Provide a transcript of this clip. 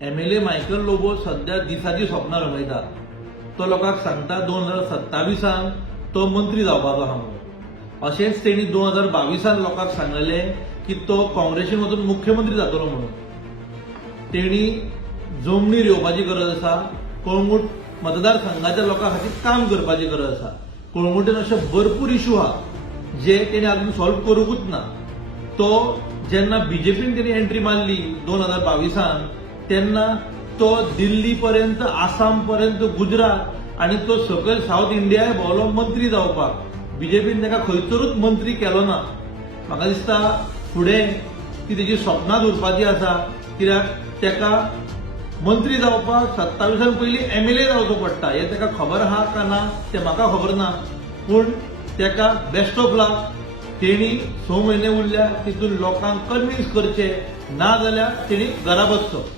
MLA Michael Lobo सध्या दिसाची स्वप्नां रमयता. तो लोकांक सांगता 2027 तो मंत्री जावपाचो आहा म्हणून. अशेंच तेणी 2022 लोकांक सांगलें की तो काँग्रेसीन वचून मुख्यमंत्री जातलो म्हणून. तेणी जमनीर येवपाची गरज आसा. कळंगूट मतदारसंघाच्या लोकां खातीर काम करपाची गरज आसा. कळंगुटेन अशे भरपूर इश्यू आहा जे तेणी अजून सॉल्व करूंकूच ना. तो जेन्ना बीजेपीन तेणी एंट्री मारली 2022 तेन्ना तो दिल्ली पर्यंत, आसाम पर्यंत, गुजरात आणि तो सकयल साऊथ इंडियाय भोंवलो मंत्री जावपाक. बीजेपीन ताका खंयसरूच मंत्री केलो ना. म्हाका दिसता फुडें ती तेजी स्वप्नांच उरपाची आसा. कित्याक ताका मंत्री जावपाक 27 पयलीं MLA जावचो पडटा. हें ताका खबर आहा काय ना तें म्हाका खबर ना. पूण ताका बेस्ट ऑफ लक. तेणी 6 म्हयने उरल्या तितून लोकांक कन्विन्स करचें, ना जाल्यार तेणी घरा बसचो.